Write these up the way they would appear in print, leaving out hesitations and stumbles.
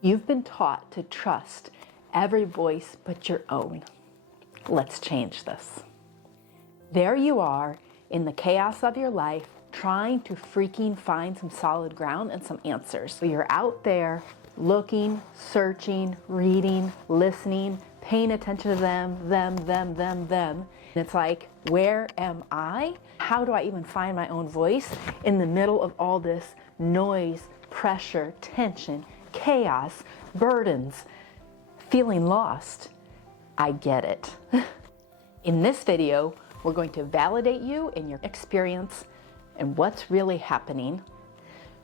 You've been taught to trust every voice but your own. Let's change this. There you are in the chaos of your life, trying to freaking find some solid ground and some answers. So you're out there looking, searching, reading, listening, paying attention to them. And it's like, where am I? How do I even find my own voice in the middle of all this noise, pressure, tension, chaos, burdens, feeling lost? I get it. In this video, we're going to validate you in your experience and what's really happening.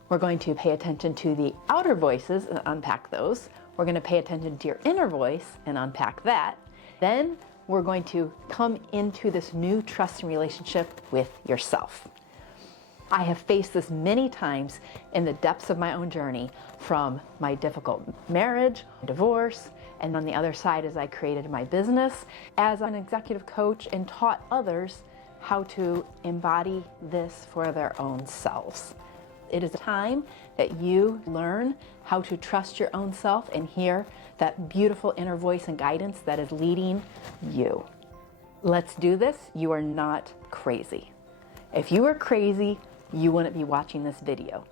We're going to pay attention to the outer voices and unpack those. We're going to pay attention to your inner voice and unpack that. Then we're going to come into this new trusting relationship with yourself. I have faced this many times in the depths of my own journey, from my difficult marriage, divorce, and on the other side as I created my business as an executive coach and taught others how to embody this for their own selves. It is time that you learn how to trust your own self and hear that beautiful inner voice and guidance that is leading you. Let's do this. You are not crazy. If you were crazy, you wouldn't be watching this video.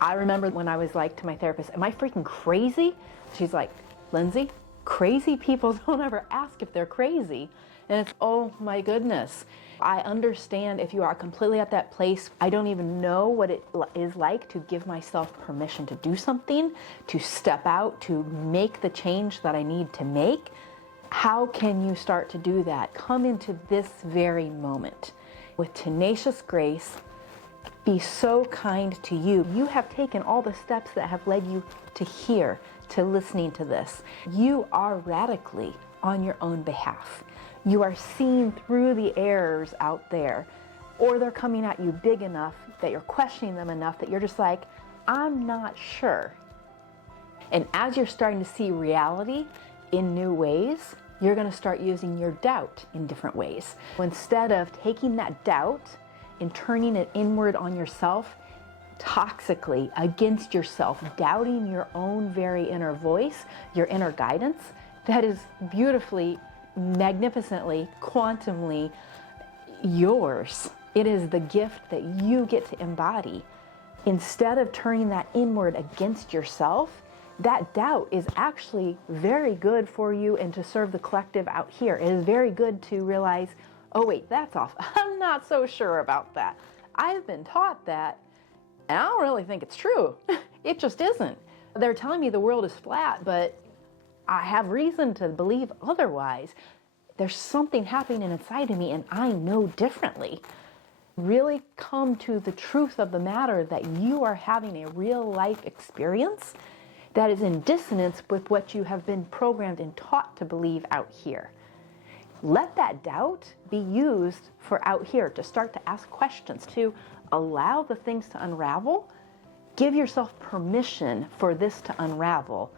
I remember when I was like to my therapist, am I freaking crazy? She's like, Lindsay, crazy people don't ever ask if they're crazy. And it's, oh my goodness. I understand if you are completely at that place. I don't even know what it is like to give myself permission to do something, to step out, to make the change that I need to make. How can you start to do that? Come into this very moment with tenacious grace. Be so kind to you. You have taken all the steps that have led you to here, to listening to this. You are radically on your own behalf. You are seeing through the errors out there, or they're coming at you big enough that you're questioning them enough that you're just like, I'm not sure. And as you're starting to see reality in new ways, you're going to start using your doubt in different ways. Instead of taking that doubt and turning it inward on yourself, toxically against yourself, doubting your own very inner voice, your inner guidance, that is beautifully, magnificently, quantumly yours. It is the gift that you get to embody. Instead of turning that inward against yourself, that doubt is actually very good for you and to serve the collective out here. It is very good to realize, oh wait, that's off. I'm not so sure about that. I've been taught that, and I don't really think it's true. It just isn't. They're telling me the world is flat, but I have reason to believe otherwise. There's something happening inside of me, and I know differently. Really come to the truth of the matter that you are having a real life experience that is in dissonance with what you have been programmed and taught to believe out here. Let that doubt be used for out here to start to ask questions, to allow the things to unravel. Give yourself permission for this to unravel.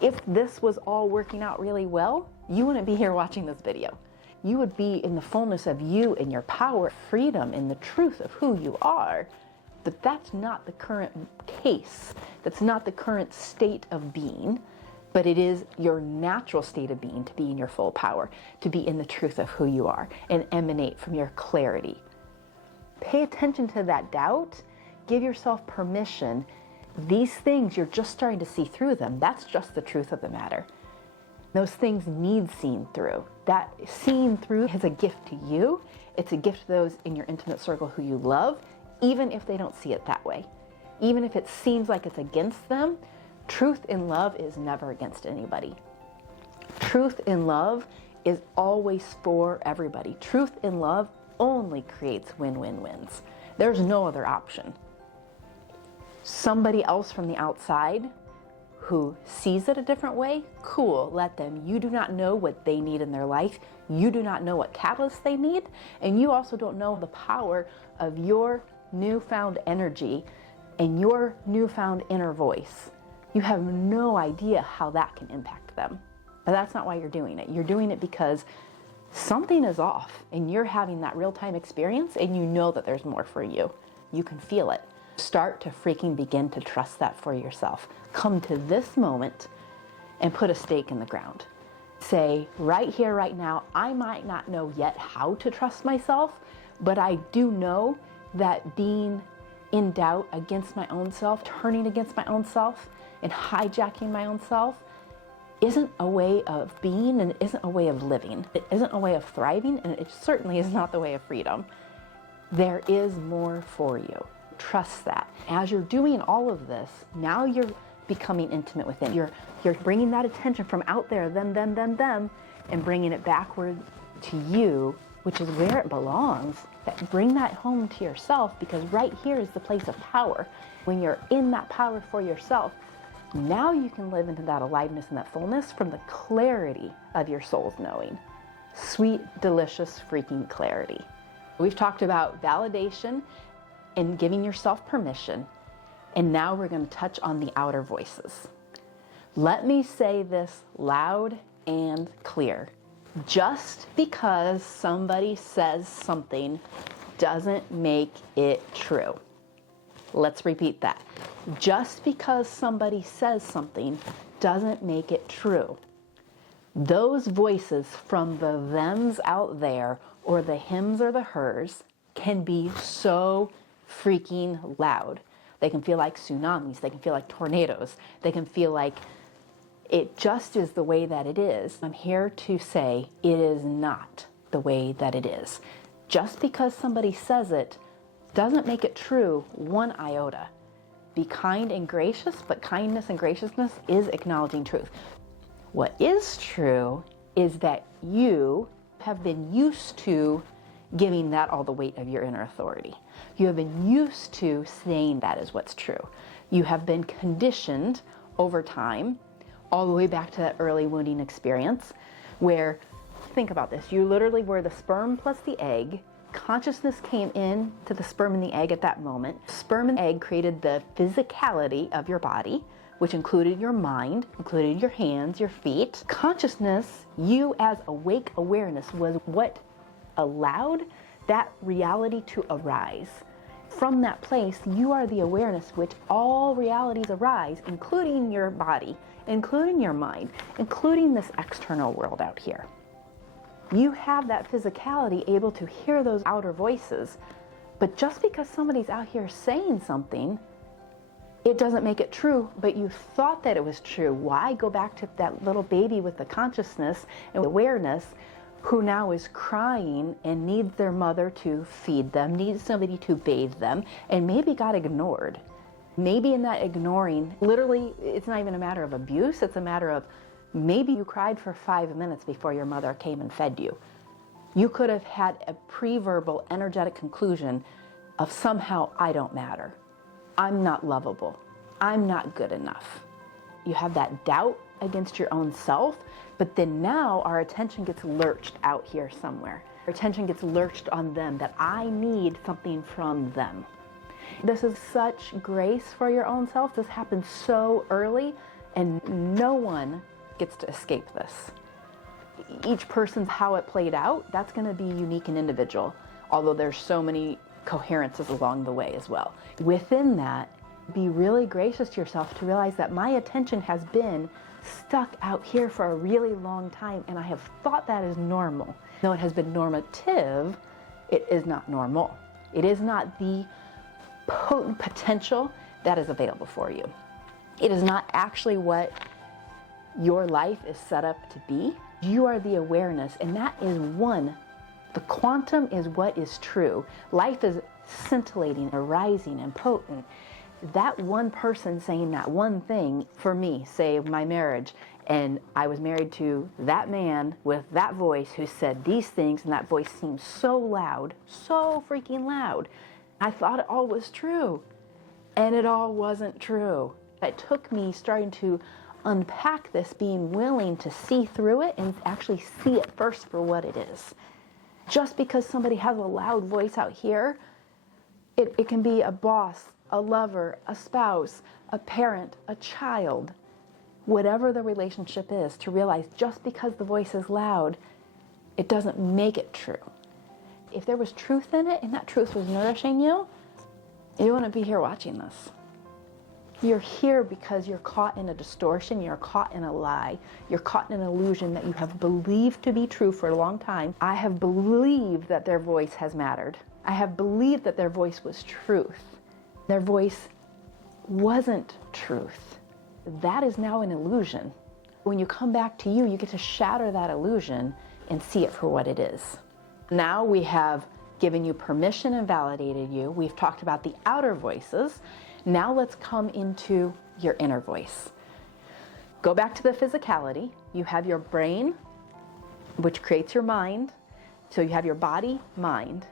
If this was all working out really well, you wouldn't be here watching this video. You would be in the fullness of you, in your power, freedom, in the truth of who you are. But that's not the current case. That's not the current state of being. But it is your natural state of being to be in your full power, to be in the truth of who you are and emanate from your clarity. Pay attention to that doubt. Give yourself permission. These things, you're just starting to see through them. That's just the truth of the matter. Those things need seen through. That seeing through is a gift to you. It's a gift to those in your intimate circle who you love, even if they don't see it that way. Even if it seems like it's against them, truth in love is never against anybody. Truth in love is always for everybody. Truth in love only creates win-win-wins. There's no other option. Somebody else from the outside who sees it a different way, cool, let them. You do not know what they need in their life. You do not know what catalysts they need. And you also don't know the power of your newfound energy and your newfound inner voice. You have no idea how that can impact them. But that's not why you're doing it. You're doing it because something is off and you're having that real-time experience and you know that there's more for you. You can feel it. Start to freaking begin to trust that for yourself. Come to this moment and put a stake in the ground. Say, right here, right now, I might not know yet how to trust myself, but I do know that being in doubt against my own self, turning against my own self, and hijacking my own self isn't a way of being, and it isn't a way of living. It isn't a way of thriving, and it certainly is not the way of freedom. There is more for you. Trust that. As you're doing all of this, now you're becoming intimate with it. You're bringing that attention from out there, them, and bringing it backward to you, which is where it belongs. Bring that home to yourself, because right here is the place of power. When you're in that power for yourself, now you can live into that aliveness and that fullness from the clarity of your soul's knowing. Sweet, delicious, freaking clarity. We've talked about validation and giving yourself permission, and now we're going to touch on the outer voices. Let me say this loud and clear. Just because somebody says something doesn't make it true. Let's repeat that. Just because somebody says something doesn't make it true. Those voices from the thems out there, or the hims or the hers, can be so freaking loud. They can feel like tsunamis. They can feel like tornadoes. They can feel like it just is the way that it is. I'm here to say it is not the way that it is. Just because somebody says it doesn't make it true one iota. Be kind and gracious, but kindness and graciousness is acknowledging truth. What is true is that you have been used to giving that all the weight of your inner authority. You have been used to saying that is what's true. You have been conditioned over time, all the way back to that early wounding experience, where, think about this, you literally were the sperm plus the egg. Consciousness came in to the sperm and the egg at that moment. Sperm and egg created the physicality of your body, which included your mind, included your hands, your feet. Consciousness, you as awake awareness, was what allowed that reality to arise. From that place, you are the awareness which all realities arise, including your body, including your mind, including this external world out here. You have that physicality able to hear those outer voices, but just because somebody's out here saying something, it doesn't make it true, but you thought that it was true. Why? Go back to that little baby with the consciousness and awareness who now is crying and needs their mother to feed them, needs somebody to bathe them, and maybe got ignored. Maybe in that ignoring, literally, it's not even a matter of abuse, it's a matter of maybe you cried for 5 minutes before your mother came and fed you. You could have had a pre-verbal, energetic conclusion of somehow, I don't matter. I'm not lovable. I'm not good enough. You have that doubt against your own self, but then now our attention gets lurched out here somewhere. Our attention gets lurched on them, that I need something from them. This is such grace for your own self. This happens so early, and no one gets to escape this. Each person's how it played out, that's going to be unique and individual, although there's so many coherences along the way as well. Within that, be really gracious to yourself to realize that my attention has been stuck out here for a really long time, and I have thought that is normal. Though it has been normative, it is not normal. It is not the potent potential that is available for you. It is not actually what your life is set up to be. You are the awareness, and that is one. The quantum is what is true. Life is scintillating, arising, and potent. That one person saying that one thing, for me, say my marriage, and I was married to that man with that voice who said these things, and that voice seemed so loud, so freaking loud. I thought it all was true, and it all wasn't true. It took me starting to unpack this, being willing to see through it and actually see it first for what it is. Just because somebody has a loud voice out here, it can be a boss, a lover, a spouse, a parent, a child, whatever the relationship is, to realize just because the voice is loud, it doesn't make it true. If there was truth in it and that truth was nourishing you, You wouldn't be here watching this. You're here because you're caught in a distortion, you're caught in a lie, you're caught in an illusion that you have believed to be true for a long time. I have believed that their voice has mattered. I have believed that their voice was truth. Their voice wasn't truth. That is now an illusion. When you come back to you, you get to shatter that illusion and see it for what it is. Now we have given you permission and validated you. We've talked about the outer voices. Now let's come into your inner voice. Go back to the physicality. You have your brain, which creates your mind. So you have your body, mind.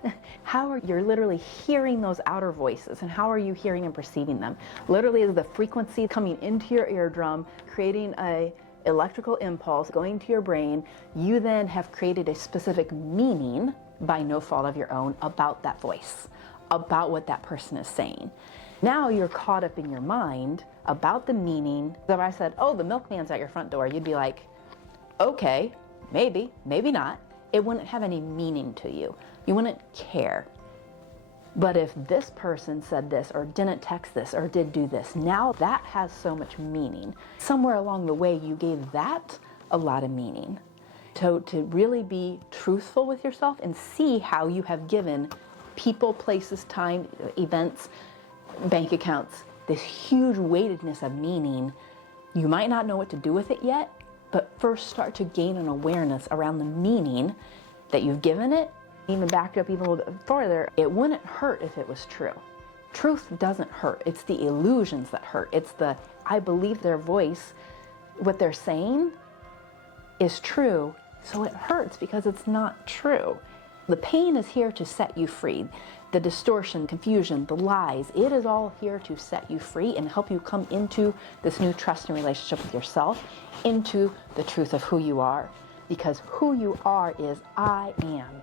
How are you literally hearing those outer voices, and how are you hearing and perceiving them? Literally is the frequency coming into your eardrum, creating a electrical impulse, going to your brain. You then have created a specific meaning by no fault of your own about that voice, about what that person is saying. Now you're caught up in your mind about the meaning. If I said, oh, the milkman's at your front door, you'd be like, okay, maybe, maybe not. It wouldn't have any meaning to you. You wouldn't care. But if this person said this or didn't text this or did do this, now that has so much meaning. Somewhere along the way, you gave that a lot of meaning. So to really be truthful with yourself and see how you have given people, places, time, events, bank accounts, this huge weightedness of meaning. You might not know what to do with it yet, but first start to gain an awareness around the meaning that you've given it. Even backed up even a little bit further, it wouldn't hurt if it was true. Truth doesn't hurt. It's the illusions that hurt. It's the, I believe their voice, what they're saying is true, so it hurts because it's not true. The pain is here to set you free. The distortion, confusion, the lies, it is all here to set you free and help you come into this new trust and relationship with yourself, into the truth of who you are. Because who you are is I am.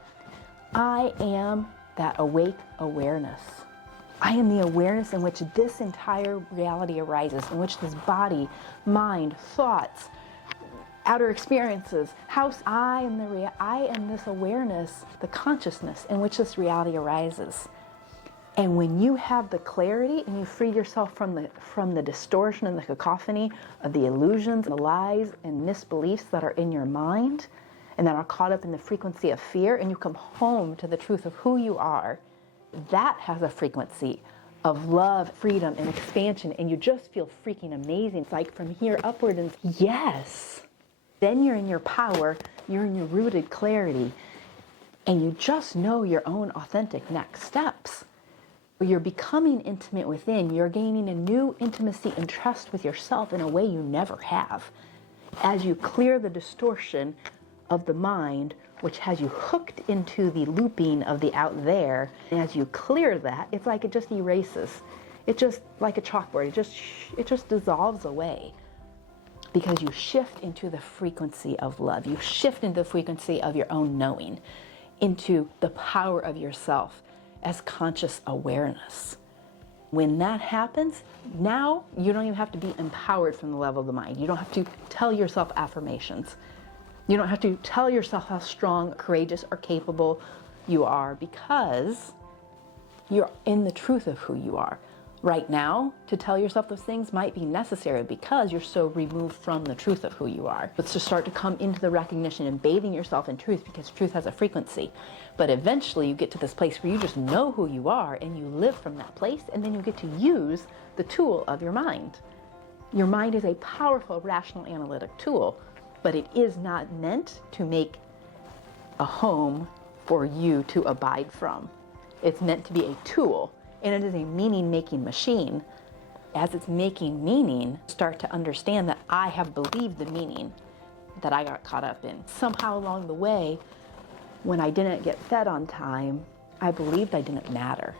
I am that awake awareness. I am the awareness in which this entire reality arises, in which this body, mind, thoughts, outer experiences, I am this awareness, the consciousness in which this reality arises. And when you have the clarity and you free yourself from the distortion and the cacophony of the illusions, the lies and misbeliefs that are in your mind and that are caught up in the frequency of fear, and you come home to the truth of who you are, that has a frequency of love, freedom, and expansion, and you just feel freaking amazing. It's like from here upward, and yes. Then you're in your power, you're in your rooted clarity, and you just know your own authentic next steps. You're becoming intimate within. You're gaining a new intimacy and trust with yourself in a way you never have. As you clear the distortion of the mind, which has you hooked into the looping of the out there, and as you clear that, it's like it just erases. It's just like a chalkboard. It just dissolves away. Because you shift into the frequency of love. You shift into the frequency of your own knowing, into the power of yourself as conscious awareness. When that happens, now you don't even have to be empowered from the level of the mind. You don't have to tell yourself affirmations. You don't have to tell yourself how strong, courageous, or capable you are, because you're in the truth of who you are. Right now, to tell yourself those things might be necessary because you're so removed from the truth of who you are. But to start to come into the recognition and bathing yourself in truth, because truth has a frequency. But eventually you get to this place where you just know who you are and you live from that place, and then you get to use the tool of your mind. Your mind is a powerful, rational, analytic tool, but it is not meant to make a home for you to abide from. It's meant to be a tool. And it is a meaning-making machine. As it's making meaning, start to understand that I have believed the meaning that I got caught up in. Somehow along the way, when I didn't get fed on time, I believed I didn't matter.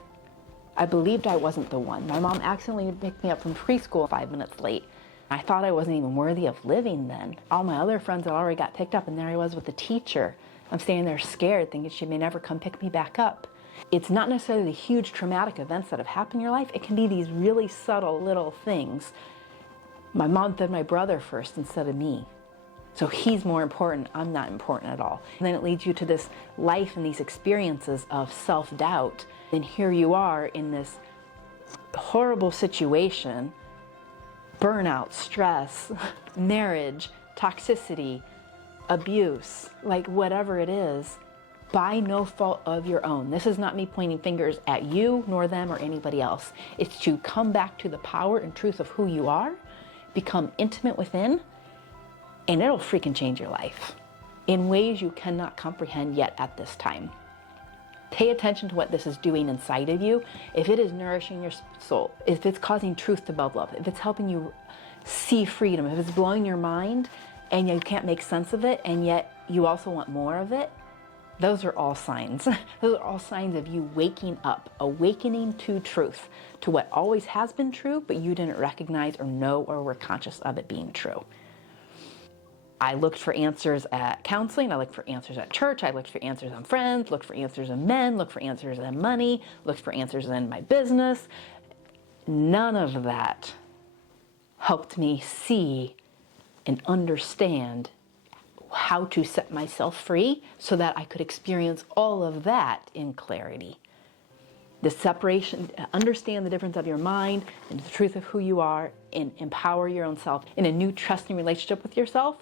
I believed I wasn't the one. My mom accidentally picked me up from preschool 5 minutes late. I thought I wasn't even worthy of living then. All my other friends had already got picked up, and there I was with the teacher. I'm standing there scared, thinking she may never come pick me back up. It's not necessarily the huge traumatic events that have happened in your life. It can be these really subtle little things. My mom fed my brother first instead of me. So he's more important. I'm not important at all. And then it leads you to this life and these experiences of self-doubt. And here you are in this horrible situation, burnout, stress, marriage, toxicity, abuse, like whatever it is, by no fault of your own. This is not me pointing fingers at you, nor them, or anybody else. It's to come back to the power and truth of who you are, become intimate within, and it'll freaking change your life in ways you cannot comprehend yet at this time. Pay attention to what this is doing inside of you. If it is nourishing your soul, if it's causing truth to bubble up, if it's helping you see freedom, if it's blowing your mind and you can't make sense of it, and yet you also want more of it, those are all signs. Those are all signs of you waking up, awakening to truth, to what always has been true, but you didn't recognize or know or were conscious of it being true. I looked for answers at counseling, I looked for answers at church, I looked for answers on friends, looked for answers in men, looked for answers in money, looked for answers in my business. None of that helped me see and understand how to set myself free so that I could experience all of that in clarity. The separation, understand the difference of your mind and the truth of who you are, and empower your own self in a new trusting relationship with yourself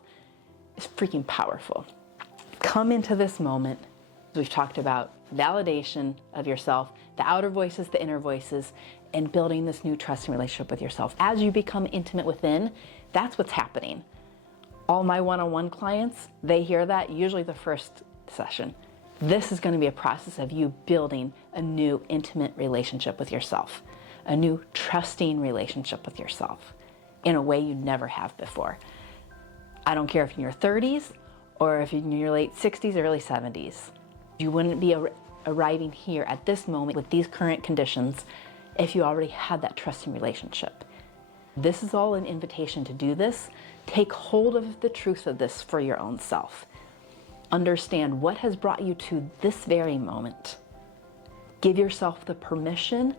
is freaking powerful. Come into this moment. We've talked about validation of yourself, the outer voices, the inner voices, and building this new trusting relationship with yourself. As you become intimate within, that's what's happening. All my one-on-one clients, they hear that usually the first session. This is going to be a process of you building a new intimate relationship with yourself, a new trusting relationship with yourself in a way you never have before. I don't care if you're in your 30s or if you're in your late 60s or early 70s. You wouldn't be arriving here at this moment with these current conditions if you already had that trusting relationship. This is all an invitation to do this. Take hold of the truth of this for your own self. Understand what has brought you to this very moment. Give yourself the permission,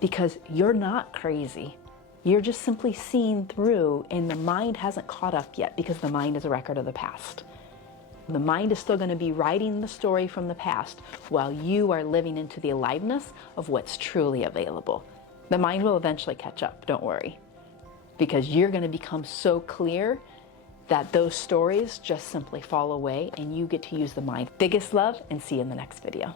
because you're not crazy. You're just simply seeing through, and the mind hasn't caught up yet, because the mind is a record of the past. The mind is still going to be writing the story from the past while you are living into the aliveness of what's truly available. The mind will eventually catch up, don't worry, because you're going to become so clear that those stories just simply fall away and you get to use the mind. Biggest love, and see you in the next video.